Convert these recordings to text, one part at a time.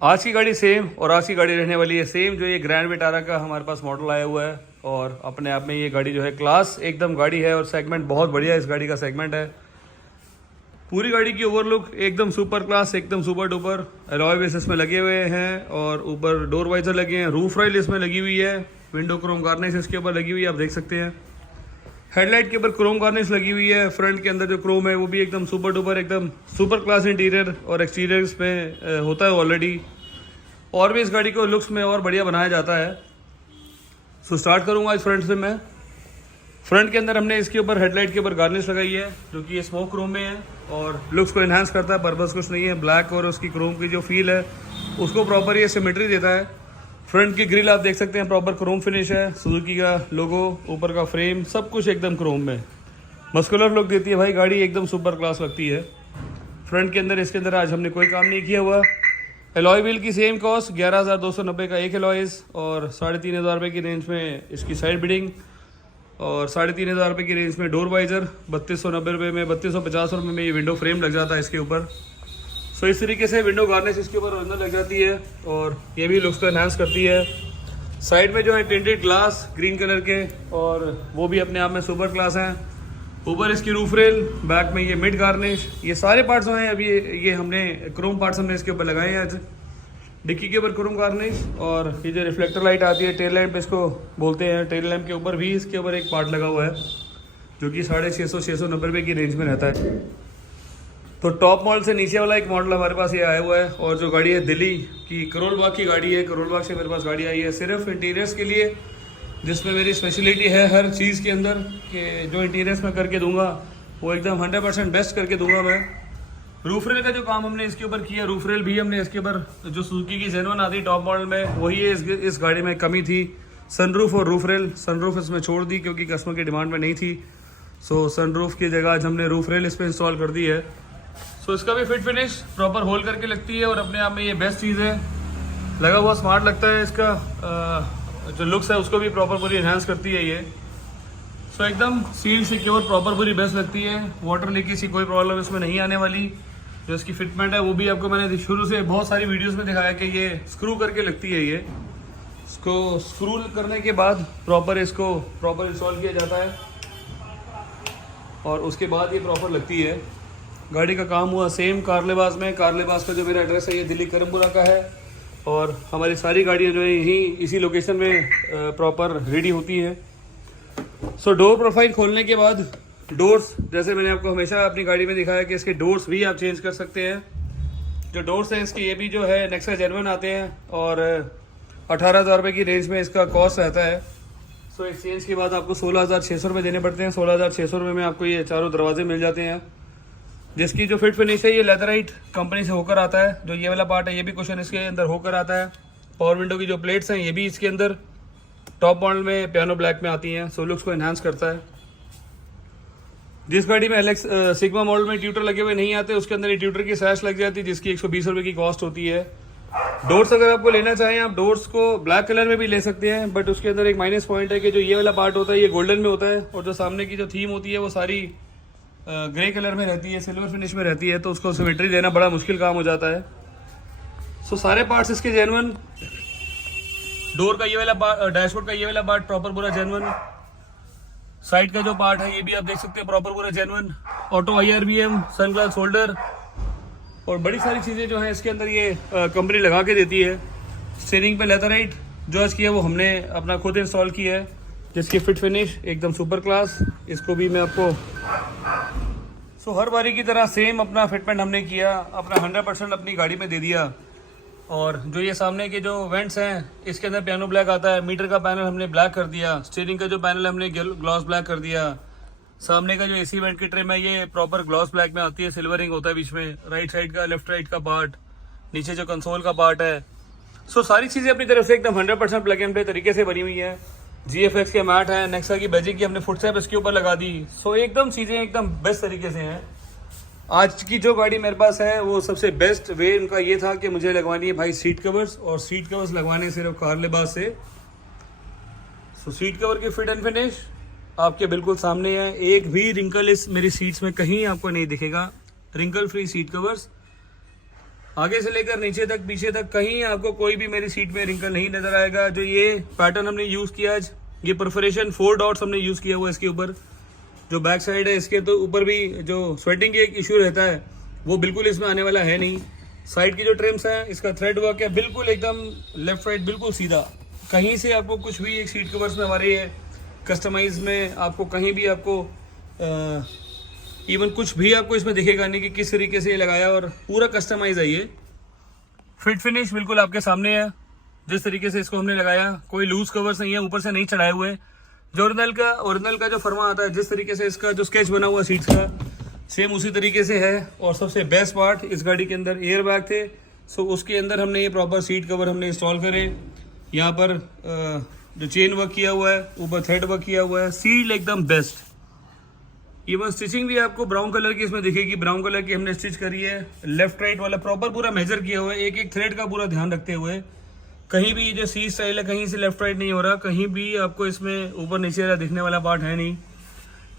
आज की गाड़ी सेम और आज की गाड़ी रहने वाली है सेम। जो ये ग्रैंड विटारा का हमारे पास मॉडल आया हुआ है और अपने आप में ये गाड़ी जो है क्लास एकदम गाड़ी है और सेगमेंट बहुत बढ़िया इस गाड़ी का सेगमेंट है। पूरी गाड़ी की ओवरलुक एकदम सुपर क्लास, एकदम सुपर डुपर। अलॉय व्हील्स इसमें लगे हुए हैं और ऊपर डोर वाइजर लगे हैं। रूफ राइल इसमें लगी हुई है। विंडो क्रोम गार्निश इसके ऊपर लगी हुई है, आप देख सकते हैं। हेडलाइट के ऊपर क्रोम गार्निश लगी हुई है। फ्रंट के अंदर जो क्रोम है वो भी एकदम सुपर डुपर, एकदम सुपर क्लास इंटीरियर और एक्सटीरियर इसमें होता है ऑलरेडी। और भी इस गाड़ी को लुक्स में और बढ़िया बनाया जाता है। सो स्टार्ट करूंगा इस फ्रंट से मैं। फ्रंट के अंदर हमने इसके ऊपर हेडलाइट के ऊपर गार्निश लगाई है जो कि ये स्मोक क्रोम में है और लुक्स को एनहांस करता है, पर्पस कुछ नहीं है। ब्लैक और उसकी क्रोम की जो फील है उसको प्रॉपर ये सिमेट्री देता है। फ्रंट की ग्रिल आप देख सकते हैं, प्रॉपर क्रोम फिनिश है। सुजुकी का लोगो, ऊपर का फ्रेम, सब कुछ एकदम क्रोम में मस्कुलर लुक देती है भाई गाड़ी, एकदम सुपर क्लास लगती है। फ्रंट के अंदर इसके अंदर आज हमने कोई काम नहीं किया हुआ। एलॉय व्हील की सेम कॉस्ट 11,290 का एक एलॉयज और 3,500 रुपये की रेंज में इसकी साइड बिडिंग और 3,500 रुपये की रेंज में डोर वाइजर। 3,290 रुपये में, 3,250 रुपये में ये विंडो फ्रेम लग जाता है इसके ऊपर। सो इस तरीके से विंडो गार्निश इसके ऊपर अंदर लग जाती है और ये भी लुक्स को एनहांस करती है। साइड में जो है टिंटेड ग्लास ग्रीन कलर के और वो भी अपने आप में सुपर क्लास हैं। ऊपर इसकी रूफ रेल, बैक में ये मिड गार्निश, ये सारे पार्ट्स जो हैं अभी ये हमने क्रोम पार्ट्स हमने इसके ऊपर लगाए हैं आज। डिक्की के ऊपर क्रोम गार्निश और ये जो रिफ्लेक्टर लाइट आती है टेल लैंप इसको बोलते हैं, टेल लैंप के ऊपर भी इसके ऊपर एक पार्ट लगा हुआ है जो कि 650-690 रुपये की रेंज में रहता है। तो टॉप मॉडल से नीचे वाला एक मॉडल हमारे पास ये आया हुआ है और जो गाड़ी है दिल्ली की करोल बाग की गाड़ी है। करोल बाग से मेरे पास गाड़ी आई है सिर्फ इंटीरियर्स के लिए, जिसमें मेरी स्पेशलिटी है हर चीज़ के अंदर कि जो इंटीरियर्स मैं करके दूंगा वो एकदम 100% बेस्ट करके दूंगा मैं। रूफ रेल का जो काम हमने इसके ऊपर किया, रूफ रेल भी हमने इसके ऊपर जो सुजुकी की जेन्युइन आती टॉप मॉडल में वही है इस गाड़ी में कमी थी। सनरूफ और रूफ रेल, सनरूफ इसमें छोड़ दी क्योंकि कस्टमर की डिमांड में नहीं थी। सो सनरूफ की जगह आज हमने रूफ रेल इस पर इंस्टॉल कर दी है। सो इसका भी फिट फिनिश प्रॉपर होल करके लगती है और अपने आप में ये बेस्ट चीज़ है। लगा हुआ स्मार्ट लगता है, इसका जो लुक्स है उसको भी प्रॉपर पूरी इन्हांस करती है ये। सो एकदम सील सिक्योर प्रॉपर पूरी बेस्ट लगती है। वाटर लीकेज की कोई प्रॉब्लम इसमें नहीं आने वाली। जो इसकी फिटमेंट है वो भी आपको मैंने शुरू से बहुत सारी वीडियोस में दिखाया कि ये स्क्रू करके लगती है। ये इसको स्क्रू करने के बाद प्रॉपर इसको प्रॉपर इंस्टॉल किया जाता है और उसके बाद ये प्रॉपर लगती है। गाड़ी का काम हुआ सेम कारलेबाज में। कारलेबाज का जो मेरा एड्रेस है ये दिल्ली करमपुरा का है और हमारी सारी गाड़ियाँ जो है यहीं इसी लोकेशन में प्रॉपर रेडी होती है। सो डोर प्रोफाइल खोलने के बाद डोर्स, जैसे मैंने आपको हमेशा अपनी गाड़ी में दिखाया कि इसके डोर्स भी आप चेंज कर सकते हैं। जो डोर्स हैं इसके ये भी जो है नेक्सा जेन्युइन आते हैं और 18,000 रुपये की रेंज में इसका कॉस्ट रहता है। सो एक्सचेंज के बाद आपको 16,600 रुपये देने पड़ते हैं। 16,600 रुपये में आपको ये चारों दरवाजे मिल जाते हैं। जिसकी जो फिट फिनिश है ये लेदराइट कंपनी से होकर आता है। जो ये वाला पार्ट है ये भी कुशन इसके अंदर होकर आता है। पावर विंडो की जो प्लेट्स हैं ये भी इसके अंदर टॉप मॉडल में पियानो ब्लैक में आती हैं। सो लुक्स को एनहांस करता है। जिस गाड़ी में एलेक्स सिग्मा मॉडल में ट्यूटर लगे हुए नहीं आते उसके अंदर ये ट्यूटर की सैश लग जाती है जिसकी 120 रुपये की कॉस्ट होती है। डोर्स अगर आपको लेना चाहें आप डोर्स को ब्लैक कलर में भी ले सकते हैं, बट उसके अंदर एक माइनस पॉइंट है कि जो ये वाला पार्ट होता है ये गोल्डन में होता है और जो सामने की जो थीम होती है वो सारी ग्रे कलर में रहती है, सिल्वर फिनिश में रहती है। तो उसको सिमेट्री देना बड़ा मुश्किल काम हो जाता है। सो सारे पार्ट्स इसके जेन्युइन। डोर का ये वाला पार्ट, डैशबोर्ड का ये वाला पार्ट प्रॉपर पूरा जेन्युइन। साइड का जो पार्ट है ये भी आप देख सकते हैं प्रॉपर पूरा genuine. Auto IRBM, sunglass holder और बड़ी सारी चीज़ें जो हैं इसके अंदर ये कंपनी लगा के देती है। स्टीयरिंग पे लेदराइट जो आज की है वो हमने अपना खुद इंस्टॉल की है, जिसकी फिट फिनिश एकदम सुपर क्लास। इसको भी मैं आपको हर बारी की तरह सेम अपना फिटमेंट हमने किया, अपना 100% अपनी गाड़ी में दे दिया। और जो ये सामने के जो वेंट्स हैं इसके अंदर पियानो ब्लैक आता है। मीटर का पैनल हमने ब्लैक कर दिया। स्टीयरिंग का जो पैनल हमने ग्लॉस ब्लैक कर दिया। सामने का जो AC वेंट की ट्रिम है ये प्रॉपर ग्लॉस ब्लैक में आती है। सिल्वरिंग होता है बीच में, राइट साइड का, लेफ्ट राइट का पार्ट, नीचे जो कंसोल का पार्ट है। सो सारी चीज़ें अपनी तरफ से एकदम 100% प्लग एंड प्ले तरीके से बनी हुई है। GFX के मैट है, नेक्सा की बैजिंग की हमने फुटस्टेप इसके ऊपर लगा दी। सो एकदम चीज़ें एकदम बेस्ट तरीके से हैं। आज की जो गाड़ी मेरे पास है वो सबसे बेस्ट वे उनका ये था कि मुझे लगवानी है भाई सीट कवर्स, और सीट कवर्स लगवाने सिर्फ कारलेबाज से। सो सीट कवर की फिट एंड फिनिश आपके बिल्कुल सामने है। एक भी रिंकल इस मेरी सीट्स में कहीं आपको नहीं दिखेगा। रिंकल फ्री सीट कवर्स आगे से लेकर नीचे तक पीछे तक कहीं आपको कोई भी मेरी सीट में रिंकल नहीं नजर आएगा। जो ये पैटर्न हमने यूज़ किया आज, ये परफोरेशन 4 डॉट्स हमने यूज़ किया हुआ इसके ऊपर। जो बैक साइड है इसके तो ऊपर भी जो स्वेटिंग की एक इशू रहता है वो बिल्कुल इसमें आने वाला है नहीं। साइड की जो ट्रिम्स हैं इसका थ्रेड वर्क है बिल्कुल एकदम लेफ्ट राइट बिल्कुल सीधा। कहीं से आपको कुछ भी एक सीट कवर्स में हमारे है कस्टमाइज में आपको कहीं भी आपको इवन कुछ भी आपको इसमें दिखेगा नहीं कि किस तरीके से ये लगाया, और पूरा कस्टमाइज है ये। फिट फिनिश बिल्कुल आपके सामने है जिस तरीके से इसको हमने लगाया, कोई लूज कवर्स नहीं है, ऊपर से नहीं चढ़ाए हुए। जो ओरिजिनल का जो फरमा आता है जिस तरीके से इसका जो स्केच बना हुआ सीट्स का सेम उसी तरीके से है। और सबसे बेस्ट पार्ट इस गाड़ी के अंदर एयर बैग थे, सो उसके अंदर हमने ये प्रॉपर सीट कवर हमने इंस्टॉल करे। यहाँ पर जो चेन वर्क किया हुआ है, ऊपर थ्रेड वर्क किया हुआ है, सील एकदम बेस्ट। इवन स्टिचिंग भी आपको ब्राउन कलर की इसमें दिखेगी, ब्राउन कलर की हमने स्टिच करी है। लेफ्ट राइट वाला प्रॉपर पूरा मेजर किया हुआ है, एक एक थ्रेड का पूरा ध्यान रखते हुए। कहीं भी जो सी स्टाइल है कहीं से लेफ्ट राइट नहीं हो रहा, कहीं भी आपको इसमें ऊपर नीचे दिखने वाला पार्ट है नहीं।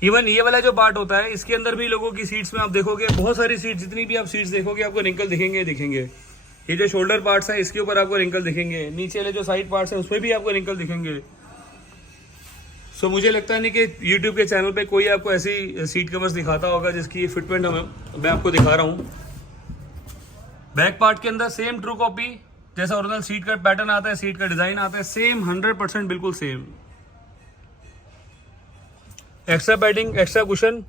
इवन ये वाला जो पार्ट होता है इसके अंदर भी लोगों की सीट्स में आप देखोगे बहुत सारी सीट, जितनी भी आप सीट्स देखोगे आपको रिंकल दिखेंगे। ये जो शोल्डर पार्ट्स हैं इसके ऊपर आपको रिंकल दिखेंगे, नीचे वाले जो साइड पार्ट्स हैं उसमें भी आपको रिंकल दिखेंगे। सो मुझे लगता है नहीं कि यूट्यूब के चैनल पे कोई आपको ऐसी सीट कवर्स दिखाता होगा जिसकी फिटमेंट मैं आपको दिखा रहा हूँ। बैक पार्ट के अंदर सेम ट्रू कॉपी जैसा ओरिजिनल सीट का पैटर्न आता है, सीट का डिजाइन आता है सेम 100% बिल्कुल same. Extra padding, extra cushion,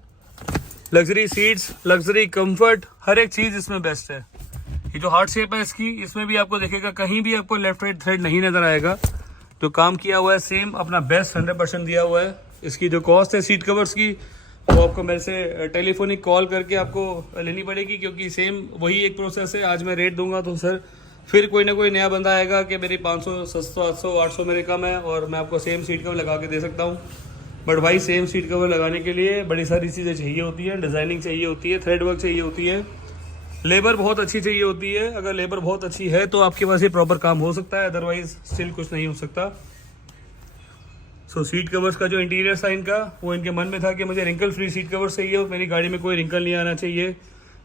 luxury seats, luxury comfort, हर एक चीज इसमें बेस्ट है। ये जो हार्ट शेप है इसकी, इसमें भी आपको देखेगा कहीं भी आपको लेफ्ट राइट थ्रेड नहीं नजर आएगा। जो काम किया हुआ है सेम अपना बेस्ट 100% दिया हुआ है। इसकी जो कॉस्ट है सीट कवर्स की वो आपको मेरे से टेलीफोनिक कॉल करके आपको लेनी पड़ेगी, क्योंकि सेम वही एक प्रोसेस है। आज मैं रेट दूंगा तो सर फिर कोई ना कोई नया बंदा आएगा कि मेरी 500, 700, 800, 800 मेरे कम है और मैं आपको सेम सीट कवर लगा के दे सकता हूँ। बट भाई सेम सीट कवर लगाने के लिए बड़ी सारी चीज़ें चाहिए होती है, डिज़ाइनिंग चाहिए होती है, थ्रेड वर्क चाहिए होती है, लेबर बहुत अच्छी चाहिए होती है। अगर लेबर बहुत अच्छी है तो आपके पास ये प्रॉपर काम हो सकता है, अदरवाइज स्टिल कुछ नहीं हो सकता। सो सीट कवर्स का जो इंटीरियर था इनका, वो इनके मन में था कि मुझे रिंकल फ्री सीट कवर चाहिए और मेरी गाड़ी में कोई रिंकल नहीं आना चाहिए।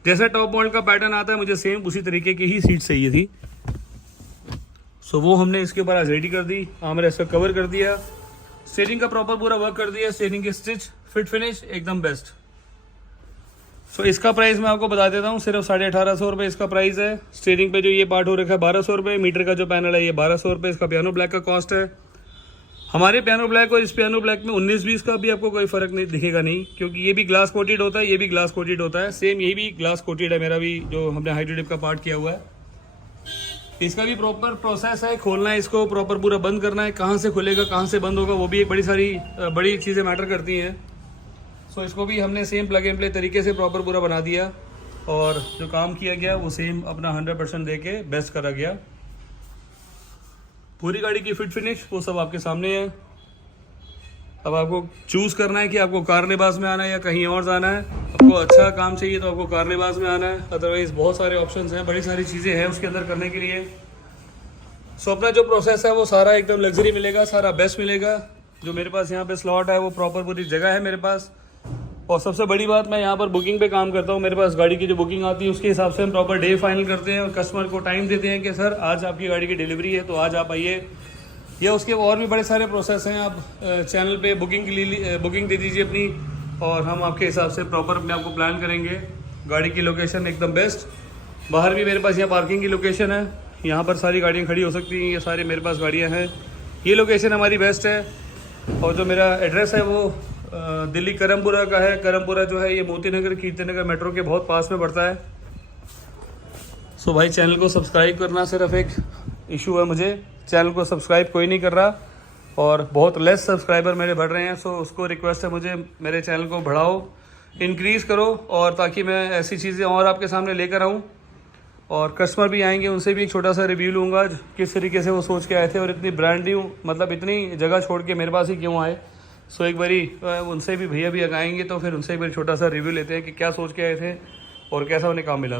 जैसा टॉप मॉडल का पैटर्न आता है मुझे सेम उसी तरीके की ही सीट चाहिए थी। सो वो हमने इसके ऊपर आज रेडी कर दी, हमने इसका कवर कर दिया, स्टीयरिंग का प्रॉपर पूरा वर्क कर दिया, स्टीयरिंग की स्टिच, फिट फिनिश एकदम बेस्ट। सो इसका प्राइस मैं आपको बता देता हूँ, सिर्फ 1850 रुपये इसका प्राइस है। स्टीयरिंग पे जो ये पार्ट हो रखा है 1200 रुपये, मीटर का जो पैनल है ये 1200 रुपये, इसका पियानो ब्लैक का कॉस्ट है। हमारे पियानो ब्लैक और इस पियानो ब्लैक में 19-20 का भी आपको कोई फर्क नहीं दिखेगा नहीं, क्योंकि ये भी ग्लास कोटेड होता है, ये भी ग्लास कोटेड होता है, सेम ये भी ग्लास कोटेड है मेरा भी जो हमने हाइड्रोडिप का पार्ट किया हुआ है। इसका भी प्रॉपर प्रोसेस है, खोलना है इसको प्रॉपर पूरा बंद करना है, कहाँ से खुलेगा कहाँ से बंद होगा वो भी एक बड़ी चीज़ें मैटर करती हैं। सो इसको भी हमने सेम प्लग एंड प्ले तरीके से प्रॉपर पूरा बना दिया और जो काम किया गया वो सेम अपना 100% दे के बेस्ट करा गया। पूरी गाड़ी की फिट फिनिश वो सब आपके सामने है। अब आपको चूज करना है कि आपको कार लिबास में आना है या कहीं और जाना है। आपको अच्छा काम चाहिए तो आपको कार लिबास में आना है, अदरवाइज बहुत सारे ऑप्शंस हैं, बड़ी सारी चीज़ें हैं उसके अंदर करने के लिए। सो अपना जो प्रोसेस है वो सारा एकदम लग्जरी मिलेगा, सारा बेस्ट मिलेगा। जो मेरे पास यहाँ पे स्लॉट है वो प्रॉपर पूरी जगह है मेरे पास। और सबसे बड़ी बात, मैं यहाँ पर बुकिंग पे काम करता हूँ, मेरे पास गाड़ी की जो बुकिंग आती है उसके हिसाब से हम प्रॉपर डे फाइनल करते हैं और कस्टमर को टाइम देते हैं कि सर आज आपकी गाड़ी की डिलीवरी है तो आज आप आइए। या उसके और भी बड़े सारे प्रोसेस हैं, आप चैनल पे बुकिंग दे दीजिए अपनी और हम आपके हिसाब से प्रॉपर अपने आपको प्लान करेंगे। गाड़ी की लोकेशन एकदम बेस्ट, बाहर भी मेरे पास यहाँ पार्किंग की लोकेशन है, यहाँ पर सारी गाड़ियाँ खड़ी हो सकती हैं, ये सारी मेरे पास गाड़ियाँ हैं। ये लोकेशन हमारी बेस्ट है। और जो मेरा एड्रेस है वो दिल्ली करमपुरा का है। करमपुरा जो है ये मोती नगर कीर्तिनगर मेट्रो के बहुत पास में पड़ता है। सो भाई चैनल को सब्सक्राइब करना सिर्फ एक इशू है, मुझे चैनल को सब्सक्राइब कोई नहीं कर रहा और बहुत लेस सब्सक्राइबर मेरे बढ़ रहे हैं। सो उसको रिक्वेस्ट है मुझे, मेरे चैनल को बढ़ाओ, इंक्रीज़ करो और ताकि मैं ऐसी चीज़ें और आपके सामने लेकर आऊँ। और कस्टमर भी आएंगे, उनसे भी एक छोटा सा रिव्यू लूँगा किस तरीके से वो सोच के आए थे और इतनी ब्रांड न्यू मतलब इतनी जगह छोड़ के मेरे पास ही क्यों आए। सो एक बारी उनसे भी भैया भी आएंगे तो फिर उनसे एक बार छोटा सा रिव्यू लेते हैं कि क्या सोच के आए थे और कैसा उन्हें काम मिला।